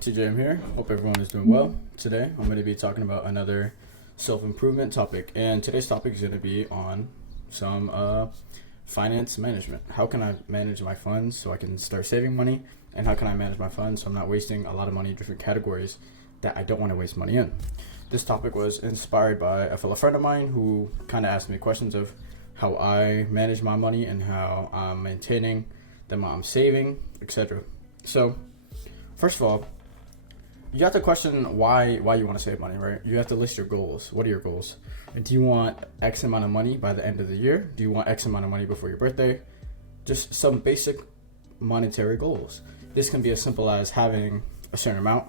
TJM here. Hope everyone is doing well. Today, I'm going to be talking about another self-improvement topic, and today's topic is going to be on some finance management. How can I manage my funds so I can start saving money, and how can I manage my funds so I'm not wasting a lot of money in different categories that I don't want to waste money in. This topic was inspired by a fellow friend of mine who kind of asked me questions of how I manage my money and how I'm maintaining the amount I'm saving, etc. So, first of all, you have to question why you want to save money, right? You have to list your goals. What are your goals? Do you want X amount of money by the end of the year? Do you want X amount of money before your birthday? Just some basic monetary goals. This can be as simple as having a certain amount,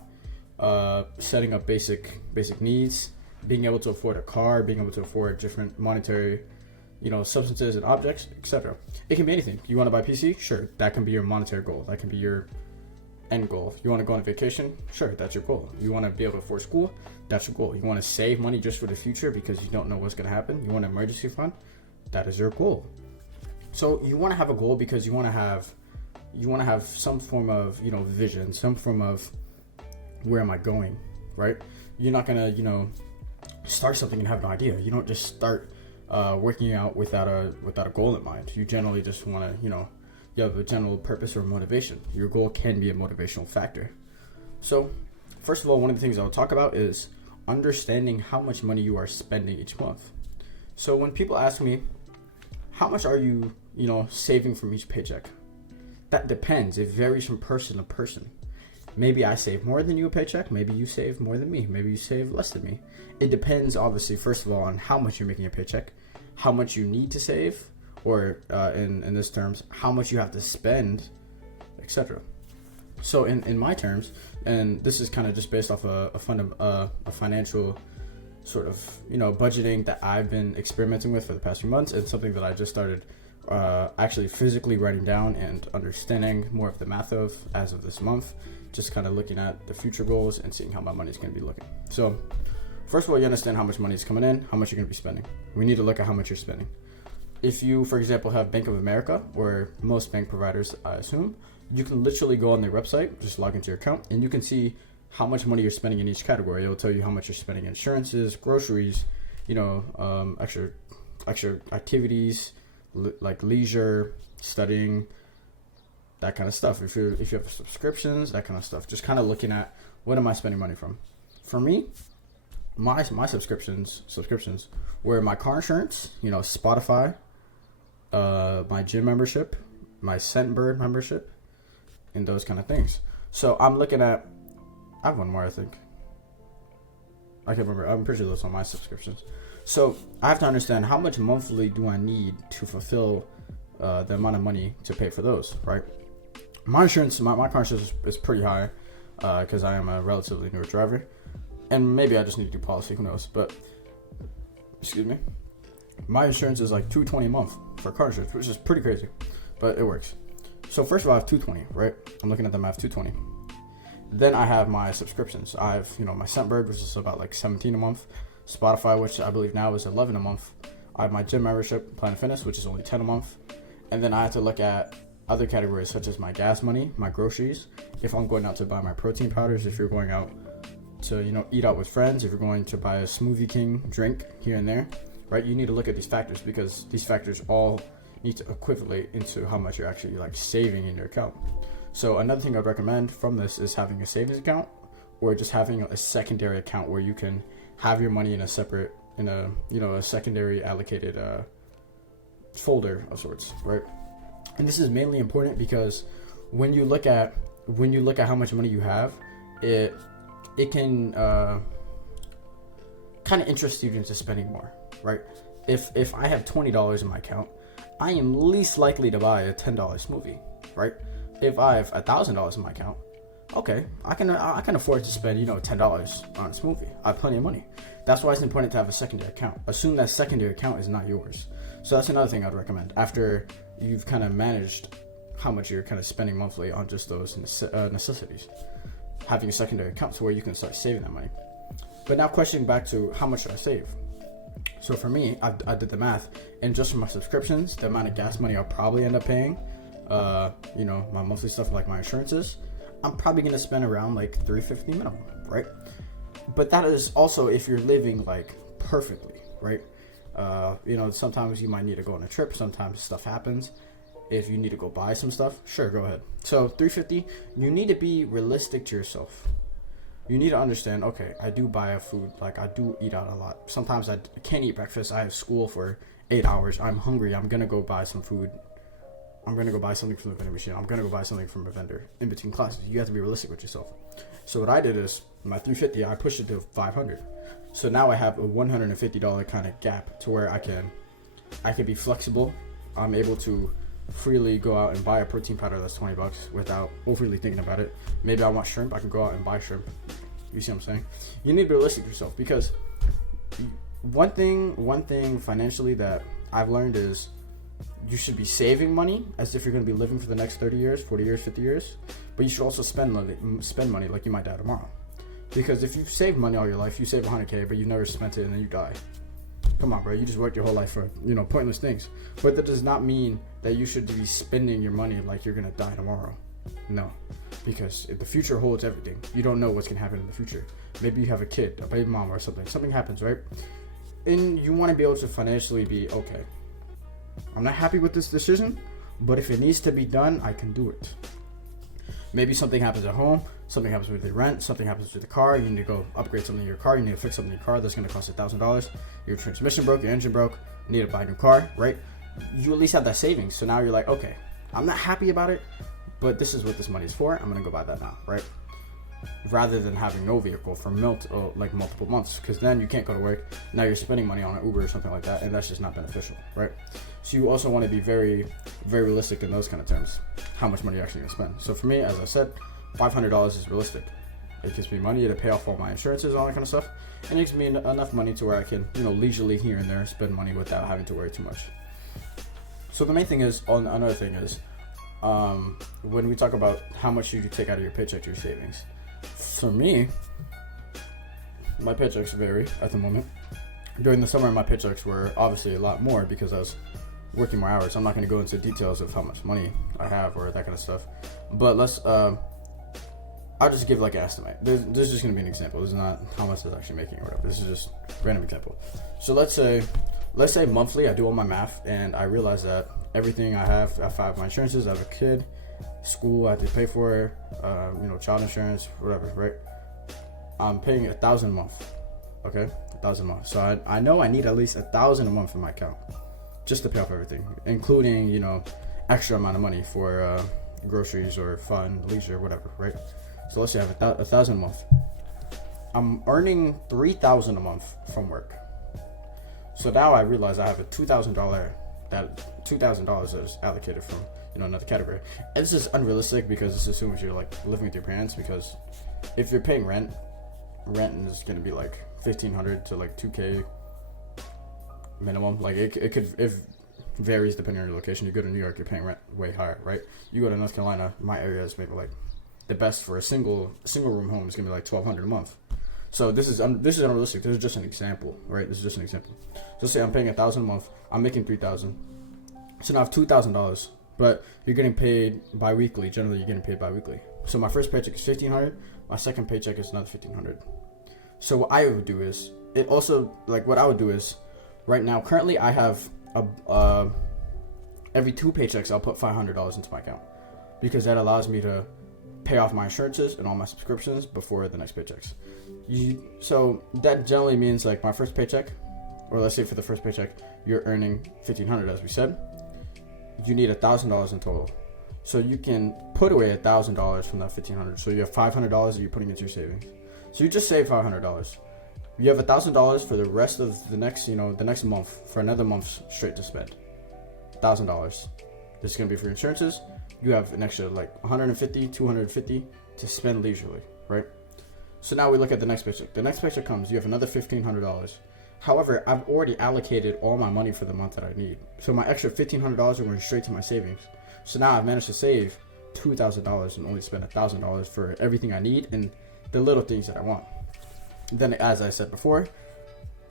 setting up basic needs, being able to afford a car, being able to afford different monetary, substances and objects, etc. It can be anything. You want to buy a PC? Sure, that can be your monetary goal. That can be your end goal. You want to go on vacation? Sure, that's your goal. You want to be able to afford school? That's your goal. You want to save money just for the future because you don't know what's going to happen? You want an emergency fund? That is your goal. So you want to have a goal because you want to have some form of, vision, some form of where am I going, right? You're not going to, start something and have no idea. You don't just start working out without a goal in mind. You generally just want to, you have a general purpose or motivation. Your goal can be a motivational factor. So, first of all, one of the things I'll talk about is understanding how much money you are spending each month. So when people ask me, how much are you, saving from each paycheck? That depends. It varies from person to person. Maybe I save more than you a paycheck. Maybe you save more than me. Maybe you save less than me. It depends, obviously, first of all, on how much you're making a paycheck, how much you need to save, or in this terms, how much you have to spend, etc. So in my terms, and this is kind of just based off a financial sort of, budgeting that I've been experimenting with for the past few months, and something that I just started actually physically writing down and understanding more of the math of as of this month, just kind of looking at the future goals and seeing how my money is going to be looking. So first of all, you understand how much money is coming in, how much you're going to be spending. We need to look at how much you're spending. If you, for example, have Bank of America, or most bank providers, I assume, you can literally go on their website, just log into your account, and you can see how much money you're spending in each category. It'll tell you how much you're spending in insurances, groceries, extra activities, like leisure, studying, that kind of stuff. If you have subscriptions, that kind of stuff. Just kind of looking at, what am I spending money from? For me, my subscriptions were my car insurance, Spotify, my gym membership, my Scentbird membership, and those kind of things. So I'm looking at, I have one more, I think. I can't remember. I'm pretty sure those are my subscriptions. So I have to understand how much monthly do I need to fulfill the amount of money to pay for those, right? My insurance, my car insurance is pretty high because I am a relatively newer driver. And maybe I just need to do policy, who knows? But, excuse me. My insurance is like $220 a month for car insurance, which is pretty crazy, but it works. So first of all, I have $220, right? I'm looking at them, I have $220. Then I have my subscriptions. I have, my Scentbird, which is about like $17 a month. Spotify, which I believe now is $11 a month. I have my gym membership, Planet Fitness, which is only $10 a month. And then I have to look at other categories such as my gas money, my groceries. If I'm going out to buy my protein powders, if you're going out to, eat out with friends, if you're going to buy a Smoothie King drink here and there, right? You need to look at these factors because these factors all need to equivalent into how much you're actually saving in your account. So another thing I'd recommend from this is having a savings account, or just having a secondary account where you can have your money in a separate, a secondary allocated folder of sorts, right? And this is mainly important because when you look at how much money you have, it can kind of interest you into spending more, right? If I have $20 in my account, I am least likely to buy a $10 smoothie, right? If I have $1,000 in my account, okay, I can afford to spend $10 on a smoothie. I have plenty of money. That's why it's important to have a secondary account. Assume that secondary account is not yours. So that's another thing I'd recommend after you've kind of managed how much you're kind of spending monthly on just those necessities. Having a secondary account to where you can start saving that money. But now questioning back to how much should I save? So for me, I did the math, and just for my subscriptions, the amount of gas money I'll probably end up paying, my monthly stuff like my insurances, I'm probably gonna spend around like $350 minimum, right? But that is also if you're living like perfectly, right? Sometimes you might need to go on a trip. Sometimes stuff happens. If you need to go buy some stuff, sure, go ahead. So $350, you need to be realistic to yourself. You need to understand, okay, I do buy a food, like I do eat out a lot. Sometimes I can't eat breakfast. I have school for 8 hours. I'm hungry. I'm gonna go buy some food. I'm gonna go buy something from the vending machine. I'm gonna go buy something from a vendor in between classes. You have to be realistic with yourself. So what I did is my $350, I pushed it to $500. So now I have a $150 kind of gap to where I can be flexible. I'm able to freely go out and buy a protein powder that's $20 without overly thinking about it. Maybe I want shrimp, I can go out and buy shrimp. You see what I'm saying? You need to be realistic with yourself, because one thing financially that I've learned is you should be saving money as if you're going to be living for the next 30 years, 40 years, 50 years, but you should also spend money like you might die tomorrow. Because if you've saved money all your life, you save $100K, but you never spent it and then you die. Come on, bro. You just worked your whole life for, pointless things. But that does not mean that you should be spending your money like you're going to die tomorrow. No. Because the future holds everything. You don't know what's going to happen in the future. Maybe you have a kid, a baby mom or something. Something happens, right? And you want to be able to financially be, okay, I'm not happy with this decision, but if it needs to be done, I can do it. Maybe something happens at home, something happens with the rent, something happens with the car, you need to go upgrade something in your car, you need to fix something in your car that's going to cost $1,000, your transmission broke, your engine broke, you need to buy a new car, right? You at least have that savings. So now you're like, okay, I'm not happy about it, but this is what this money is for. I'm going to go buy that now, right? Rather than having no vehicle for multiple months, because then you can't go to work. Now you're spending money on an Uber or something like that, and that's just not beneficial, right? So you also want to be very, very realistic in those kind of terms, how much money you're actually going to spend. So for me, as I said, $500 is realistic. It gives me money to pay off all my insurances and all that kind of stuff, and it gives me enough money to where I can, leisurely here and there spend money without having to worry too much. So the main thing is, another thing is, when we talk about how much you take out of your paycheck to your savings, for me, my paychecks vary at the moment. During the summer, my paychecks were obviously a lot more because I was working more hours. I'm not going to go into details of how much money I have or that kind of stuff, but I'll just give like an estimate. This is just going to be an example. This is not how much it's actually making or whatever. This is just a random example. So let's say monthly, I do all my math and I realize that everything I have my insurances, I have a kid, school I have to pay for, child insurance, whatever, right? I'm paying $1,000 a month, okay? $1,000 a month. So I know I need at least $1,000 a month in my account just to pay off everything, including, extra amount of money for groceries or fun, leisure, whatever, right? So let's say I have $1,000 a month. I'm earning $3,000 a month from work. So now I realize I have a $2,000 that is allocated from another category. And this is unrealistic because this assumes you're like living with your parents, because if you're paying rent is going to be like $1,500 to like $2K minimum. Like it varies depending on your location. You go to New York, you're paying rent way higher, right? You go to North Carolina, my area is maybe like the best for a single room home is gonna be like $1,200 a month. So this is unrealistic. This is just an example, right? This is just an example. So say I'm paying $1,000 a month, I'm making $3,000. So now I have $2,000, but you're getting paid bi-weekly. Generally, you're getting paid bi-weekly. So my first paycheck is $1,500. My second paycheck is another $1,500. So what I would do is, right now, currently I have every 2 paychecks I'll put $500 into my account, because that allows me to pay off my insurances and all my subscriptions before the next paychecks. So that generally means like my first paycheck, or let's say for the first paycheck, you're earning $1,500 as we said. You need $1,000 in total. So you can put away $1,000 from that $1,500. So you have $500 that you're putting into your savings. So you just save $500. You have $1,000 for the rest of the next, the next month, for another month straight to spend. $1,000. This is gonna be for your insurances. You have an extra like $150, $250 to spend leisurely, right? So now we look at the next paycheck. The next paycheck comes, you have another $1,500. However, I've already allocated all my money for the month that I need. So my extra $1,500 are going straight to my savings. So now I've managed to save $2,000 and only spend $1,000 for everything I need and the little things that I want. Then, as I said before,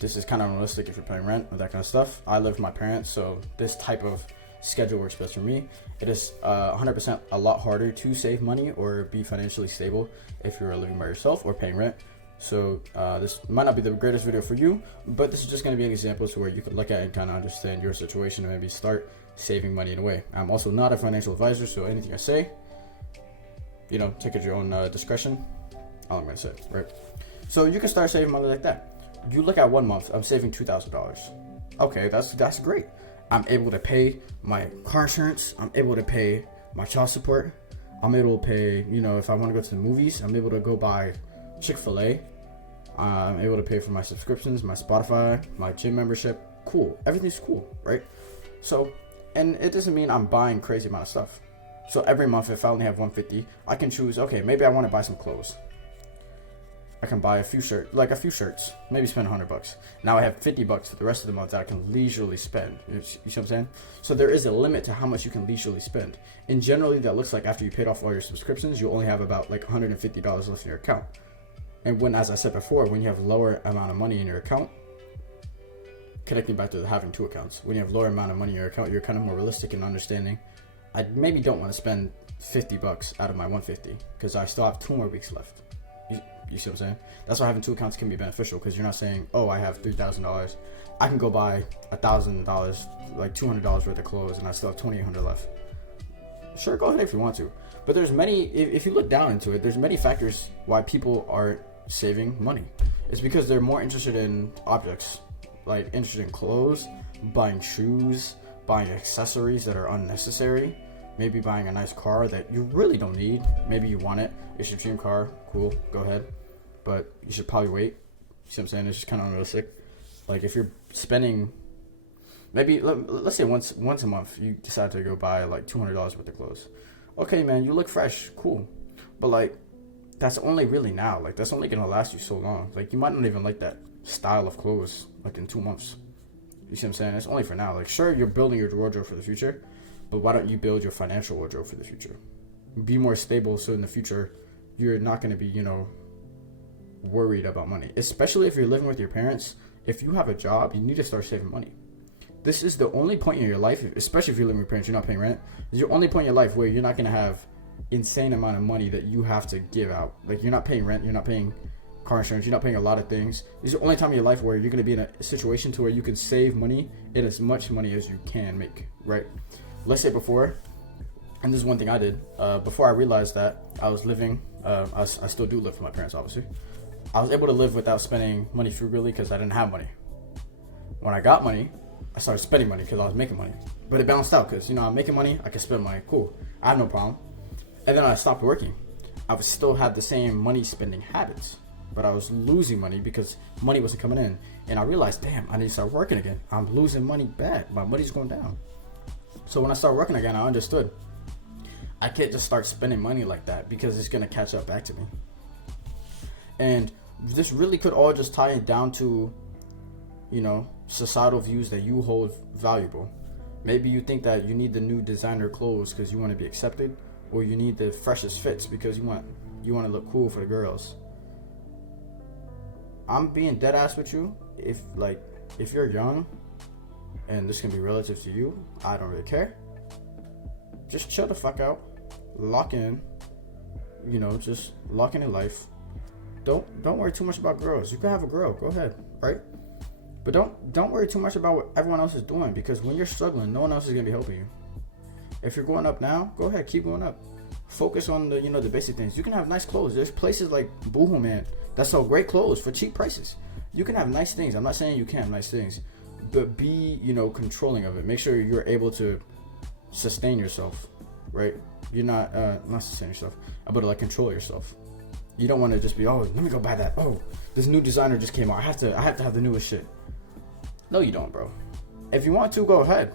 this is kind of unrealistic if you're paying rent or that kind of stuff. I live with my parents, so this type of schedule works best for me. It is 100% a lot harder to save money or be financially stable if you're living by yourself or paying rent. So this might not be the greatest video for you, but this is just going to be an example to where you can look at and kind of understand your situation and maybe start saving money in a way. I'm also not a financial advisor, so anything I say, take at your own discretion. All I'm going to say, right? So you can start saving money like that. You look at 1 month, I'm saving $2,000. Okay, that's great. I'm able to pay my car insurance. I'm able to pay my child support. I'm able to pay, if I want to go to the movies, I'm able to go buy Chick-fil-A. I'm able to pay for my subscriptions, my Spotify, my gym membership. Cool. Everything's cool, right? So, and it doesn't mean I'm buying crazy amount of stuff. So every month, if I only have $150, I can choose, okay, maybe I want to buy some clothes. I can buy a few shirts, maybe spend $100. Now I have $50 for the rest of the month that I can leisurely spend. You see what I'm saying? So there is a limit to how much you can leisurely spend. And generally that looks like after you paid off all your subscriptions, you only have about like $150 left in your account. And when, as I said before, when you have lower amount of money in your account, connecting back to having two accounts, when you have lower amount of money in your account, you're kind of more realistic in understanding. I maybe don't want to spend $50 out of my $150 because I still have 2 more weeks left. You see what I'm saying? That's why having two accounts can be beneficial, because you're not saying, oh, I have $3,000. I can go buy $1,000, like $200 worth of clothes, and I still have $2,800 left. Sure, go ahead if you want to. But there's many, if you look down into it, there's many factors why people aren't saving money. It's because they're more interested in objects, like interested in clothes, buying shoes, buying accessories that are unnecessary. Maybe buying a nice car that you really don't need. Maybe you want it. It's your dream car. Cool. Go ahead. But you should probably wait. You see what I'm saying? It's just kind of unrealistic. Like if you're spending, maybe let's say once a month, you decide to go buy like $200 worth of clothes. Okay, man, you look fresh. Cool. But like, that's only really now. Like that's only going to last you so long. Like you might not even like that style of clothes like in 2 months. You see what I'm saying? It's only for now. Like sure, you're building your wardrobe for the future. But why don't you build your financial wardrobe for the future? Be more stable so in the future, you're not going to be, worried about money. Especially if you're living with your parents. If you have a job, you need to start saving money. This is the only point in your life, especially if you're living with your parents, you're not paying rent. It's your only point in your life where you're not going to have insane amount of money that you have to give out. Like you're not paying rent, you're not paying car insurance, you're not paying a lot of things. This is the only time in your life where you're going to be in a situation to where you can save money and as much money as you can make, right? Let's say before, and this is one thing I did, before I realized that I was living, I still do live with my parents, obviously. I was able to live without spending money frugally because I didn't have money. When I got money, I started spending money because I was making money. But it balanced out because, I'm making money, I can spend money, cool. I have no problem. And then I stopped working. I would still have the same money spending habits, but I was losing money because money wasn't coming in. And I realized, damn, I need to start working again. I'm losing money bad. My money's going down. So when I started working again, I understood I can't just start spending money like that because it's going to catch up back to me. And this really could all just tie it down to, societal views that you hold valuable. Maybe you think that you need the new designer clothes because you want to be accepted, or you need the freshest fits because you want to look cool for the girls. I'm being dead ass with you. If you're young, and this can be relative to you, I don't really care. Just chill the fuck out. Lock in. Just lock in life. Don't worry too much about girls. You can have a girl, go ahead, right? But don't worry too much about what everyone else is doing, because when you're struggling, no one else is gonna be helping you. If you're going up now, go ahead, keep going up. Focus on the the basic things. You can have nice clothes. There's places like Boohoo Man that sell great clothes for cheap prices. You can have nice things. I'm not saying you can't have nice things. But be, controlling of it. Make sure you're able to sustain yourself, right? You're not sustain yourself, but control yourself. You don't want to just be, oh, let me go buy that. Oh, this new designer just came out. I have to have the newest shit. No, you don't, bro. If you want to, go ahead.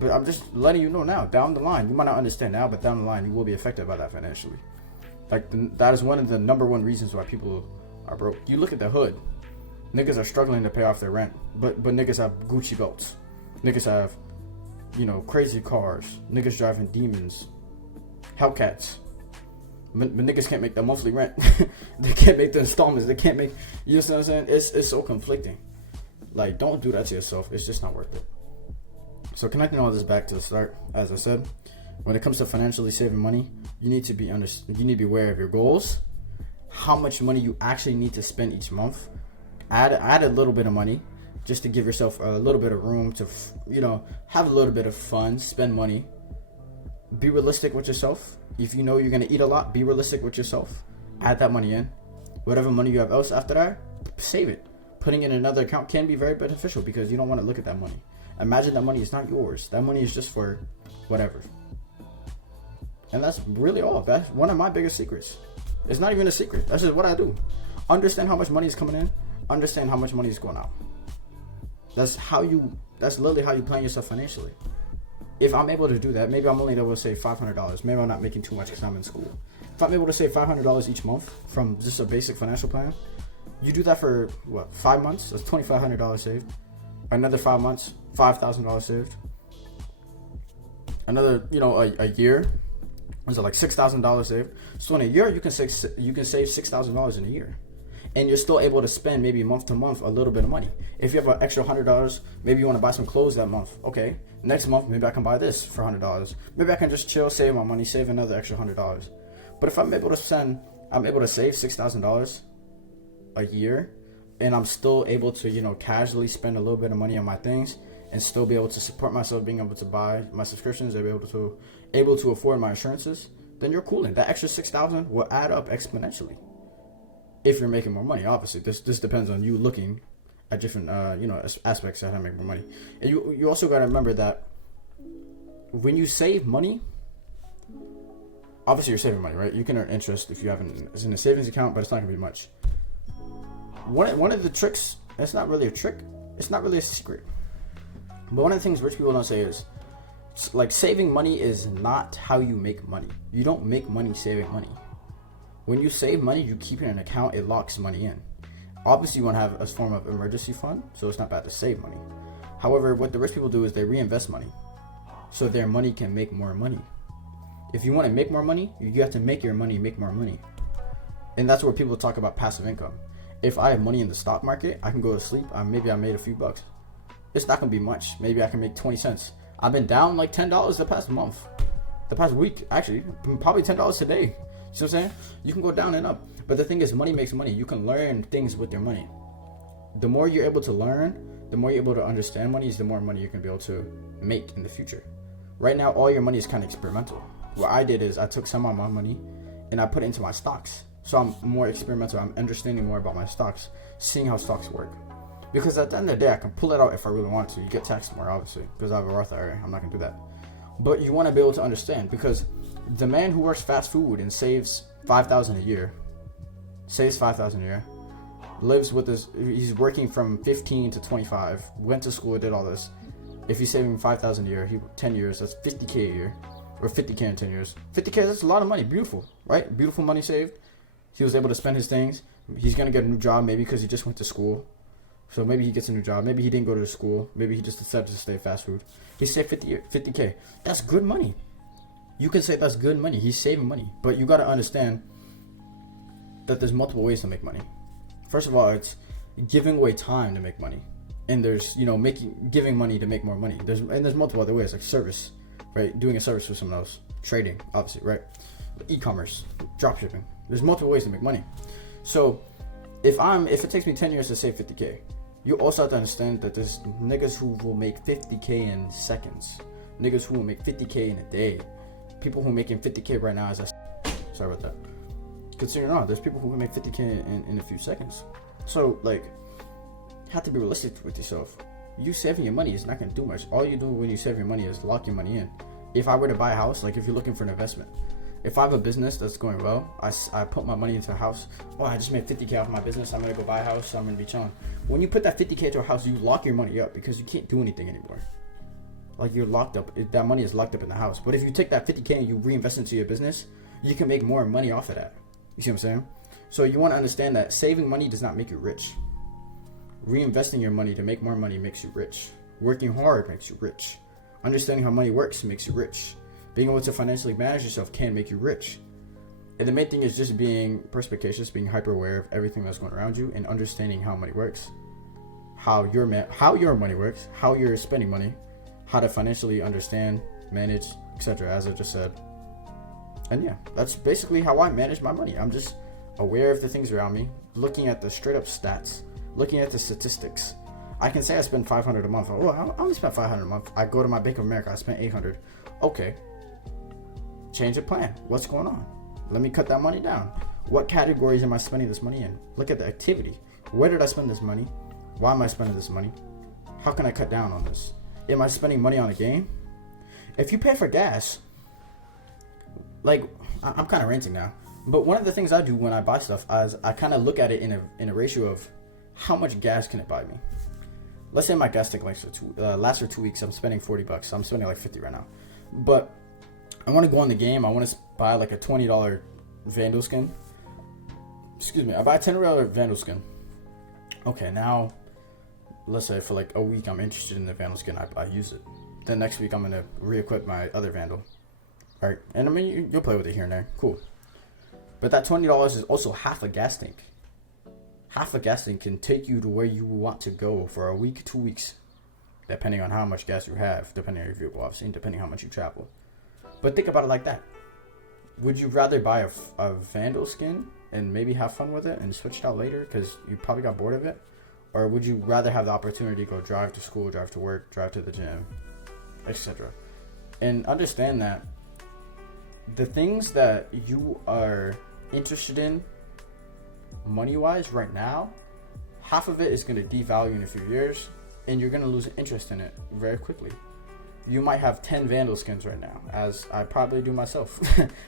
But I'm just letting you know now, down the line, you might not understand now, but down the line, you will be affected by that financially. That is one of the number one reasons why people are broke. You look at the hood. Niggas are struggling to pay off their rent, but niggas have Gucci belts. Niggas have, crazy cars. Niggas driving demons, Hellcats. But niggas can't make the monthly rent. They can't make the installments. They can't make. You know what I'm saying? It's so conflicting. Don't do that to yourself. It's just not worth it. So connecting all this back to the start, as I said, when it comes to financially saving money, you need to be aware of your goals, how much money you actually need to spend each month. Add a little bit of money just to give yourself a little bit of room to, have a little bit of fun, spend money. Be realistic with yourself. If you know you're going to eat a lot, be realistic with yourself. Add that money in. Whatever money you have else after that, save it. Putting it in another account can be very beneficial because you don't want to look at that money. Imagine that money is not yours. That money is just for whatever. And that's really all. That's one of my biggest secrets. It's not even a secret. That's just what I do. Understand how much money is coming in. Understand how much money is going out. That's literally how you plan yourself financially. If I'm able to do that, maybe I'm only able to save $500. Maybe I'm not making too much because I'm in school. If I'm able to save $500 each month from just a basic financial plan, you do that for 5 months? That's $2,500 saved. Another 5 months, $5,000 saved. Another, a year, was it like $6,000 saved? So in a year, you can save $6,000 in a year, and you're still able to spend maybe month to month a little bit of money. If you have an extra $100, maybe you want to buy some clothes that month. Okay, next month maybe I can buy this for $100. Maybe I can just chill, save my money, save another extra $100. But if I'm able to save $6,000 a year, and I'm still able to casually spend a little bit of money on my things, and still be able to support myself, being able to buy my subscriptions, and be able to afford my insurances, then you're cooling. That extra $6,000 will add up exponentially. If you're making more money, obviously, this depends on you looking at different aspects of how to make more money. And you also got to remember that when you save money, obviously you're saving money, right? You can earn interest if you have it's in a savings account, but it's not gonna be much. One of the tricks, it's not really a trick, it's not really a secret, but one of the things rich people don't say is, like, saving money is not how you make money. You don't make money saving money. When you save money, you keep it in an account, it locks money in. Obviously, you want to have a form of emergency fund, so it's not bad to save money. However, what the rich people do is they reinvest money, so their money can make more money. If you want to make more money, you have to make your money make more money. And that's where people talk about passive income. If I have money in the stock market, I can go to sleep, maybe I made a few bucks. It's not going to be much. Maybe I can make 20 cents. I've been down like $10 the past month. The past week, actually. Probably $10 today. See what I'm saying? You can go down and up. But the thing is, money makes money. You can learn things with your money. The more you're able to learn, the more you're able to understand money, is the more money you can be able to make in the future. Right now, all your money is kind of experimental. What I did is I took some of my money and I put it into my stocks. So I'm more experimental. I'm understanding more about my stocks, seeing how stocks work. Because at the end of the day, I can pull it out if I really want to. You get taxed more, obviously, because I have a Roth IRA. I'm not going to do that. But you want to be able to understand, because the man who works fast food and saves $5,000 a year, lives with this, he's working from 15 to 25, went to school, did all this. If he's saving $5,000 a year, 10 years, that's $50K a year, or $50K in 10 years. $50K, that's a lot of money. Beautiful, right? Beautiful money saved. He was able to spend his things. He's going to get a new job, maybe because he just went to school. So maybe he gets a new job. Maybe he didn't go to school. Maybe he just decided to stay fast food. He saved $50K. That's good money. You can say that's good money. He's saving money. But you got to understand that there's multiple ways to make money. First of all, it's giving away time to make money. And there's, giving money to make more money. There's multiple other ways, like service, right? Doing a service for someone else. Trading, obviously, right? E-commerce, dropshipping. There's multiple ways to make money. So if it takes me 10 years to save $50K, you also have to understand that there's niggas who will make $50K in seconds. Niggas who will make $50K in a day. People who are making $50K right now, sorry about that. Considering there's people who can make $50K in a few seconds. So, you have to be realistic with yourself. You saving your money is not going to do much. All you do when you save your money is lock your money in. If I were to buy a house, if you're looking for an investment, if I have a business that's going well, I put my money into a house. Oh, I just made $50K off my business. I'm going to go buy a house. I'm going to be chilling. When you put that $50K into a house, you lock your money up because you can't do anything anymore. You're locked up. That money is locked up in the house. But if you take that $50K and you reinvest into your business, you can make more money off of that. You see what I'm saying? So you want to understand that saving money does not make you rich. Reinvesting your money to make more money makes you rich. Working hard makes you rich. Understanding how money works makes you rich. Being able to financially manage yourself can make you rich. And the main thing is just being perspicacious, being hyper aware of everything that's going around you, and understanding how money works, how your money works, how you're spending money, how to financially understand, manage, etc., as I just said. And yeah, that's basically how I manage my money. I'm just aware of the things around me, looking at the straight up stats, looking at the statistics. I can say I spend $500 a month. Oh, I only spent $500 a month. I go to my Bank of America, I spent $800. Okay, change the plan. What's going on? Let me cut that money down. What categories am I spending this money in? Look at the activity. Where did I spend this money? Why am I spending this money? How can I cut down on this? Am I spending money on a game? If you pay for gas, like, I'm kind of ranting now, but one of the things I do when I buy stuff is I kind of look at it in a ratio of how much gas can it buy me. Let's say my gas tank lasts for 2 weeks. I'm spending $40. I'm spending like $50 right now, but I want to go on the game. I want to buy like a $20 Vandal skin. Excuse me. I buy a $10 Vandal skin. Okay, now let's say for like a week I'm interested in the Vandal skin. I use it. Then next week I'm gonna re-equip my other Vandal. All right, and I mean you'll play with it here and there. Cool. But that $20 is also half a gas tank. Half a gas tank can take you to where you want to go for a week, 2 weeks, depending on how much gas you have, depending on your vehicle, obviously, and depending on how much you travel. But think about it like that. Would you rather buy a Vandal skin and maybe have fun with it and switch it out later because you probably got bored of it? Or would you rather have the opportunity to go drive to school, drive to work, drive to the gym, etc.? And understand that the things that you are interested in money-wise right now, half of it is going to devalue in a few years, and you're going to lose interest in it very quickly. You might have 10 Vandal skins right now, as I probably do myself,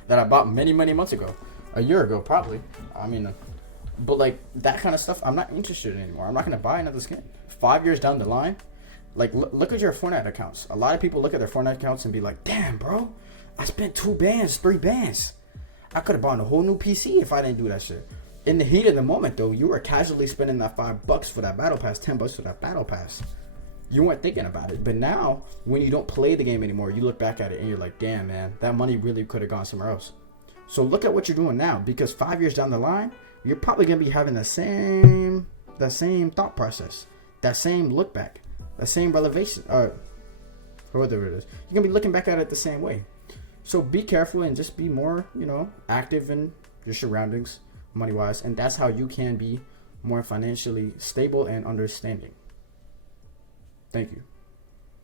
that I bought many, many months ago. A year ago, probably. I mean, but like that kind of stuff, I'm not interested in anymore. I'm not going to buy another skin. 5 years down the line, like look at your Fortnite accounts. A lot of people look at their Fortnite accounts and be like, damn, bro, I spent 2 bands, 3 bands. I could have bought a whole new PC if I didn't do that shit. In the heat of the moment, though, you were casually spending that $5 for that battle pass, $10 for that battle pass. You weren't thinking about it. But now, when you don't play the game anymore, you look back at it and you're like, damn, man, that money really could have gone somewhere else. So look at what you're doing now, because 5 years down the line, you're probably going to be having the same thought process, that same look back, that same relevation, or whatever it is. You're going to be looking back at it the same way. So be careful and just be more, active in your surroundings, money-wise, and that's how you can be more financially stable and understanding. Thank you.